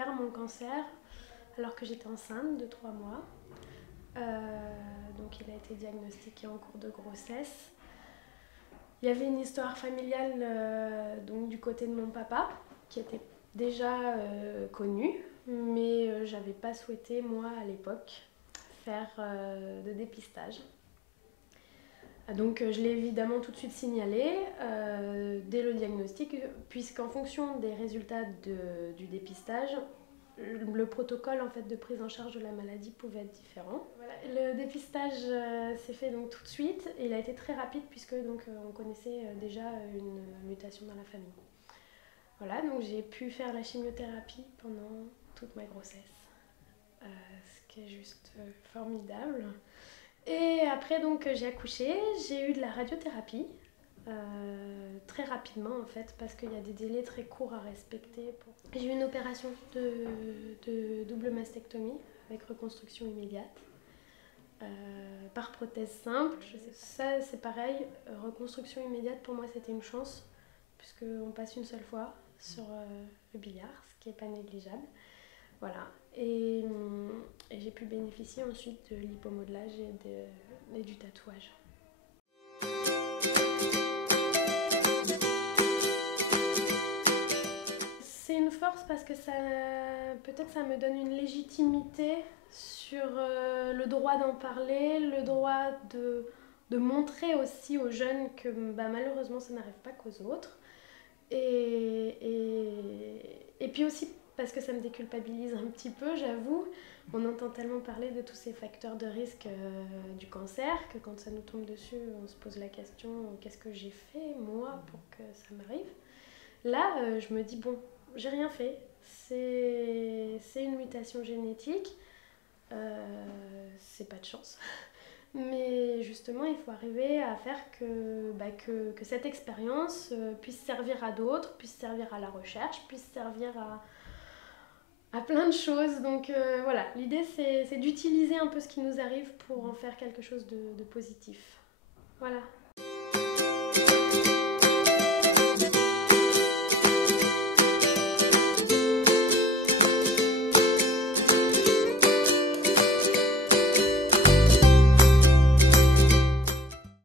découvert mon cancer alors que j'étais enceinte de 3 mois. Donc il a été diagnostiqué en cours de grossesse. Il y avait une histoire familiale donc du côté de mon papa qui était déjà connue, mais j'avais pas souhaité moi à l'époque faire de dépistage. Donc je l'ai évidemment tout de suite signalé dès le diagnostic, puisqu'en fonction des résultats du dépistage, le protocole en fait, de prise en charge de la maladie pouvait être différent. Voilà. Le dépistage s'est fait donc tout de suite et il a été très rapide puisque donc, on connaissait déjà une mutation dans la famille. Voilà, donc j'ai pu faire la chimiothérapie pendant toute ma grossesse, ce qui est juste formidable. Et après donc j'ai accouché, j'ai eu de la radiothérapie très rapidement en fait parce qu'il y a des délais très courts à respecter. J'ai eu une opération de double mastectomie avec reconstruction immédiate par prothèse simple. Ça c'est pareil, reconstruction immédiate pour moi c'était une chance puisqu'on passe une seule fois sur le billard, ce qui n'est pas négligeable. Voilà, et j'ai pu bénéficier ensuite de l'hypomodelage et du tatouage. C'est une force parce que peut-être ça me donne une légitimité sur le droit d'en parler, le droit de montrer aussi aux jeunes que malheureusement ça n'arrive pas qu'aux autres. Et puis aussi parce que ça me déculpabilise un petit peu, j'avoue. On entend tellement parler de tous ces facteurs de risque du cancer que quand ça nous tombe dessus, on se pose la question qu'est-ce que j'ai fait moi pour que ça m'arrive. Là, je me dis bon, j'ai rien fait. C'est une mutation génétique. C'est pas de chance. Mais justement, il faut arriver à faire que cette expérience puisse servir à d'autres, puisse servir à la recherche, puisse servir à plein de choses. Donc voilà, l'idée c'est d'utiliser un peu ce qui nous arrive pour en faire quelque chose de positif. Voilà.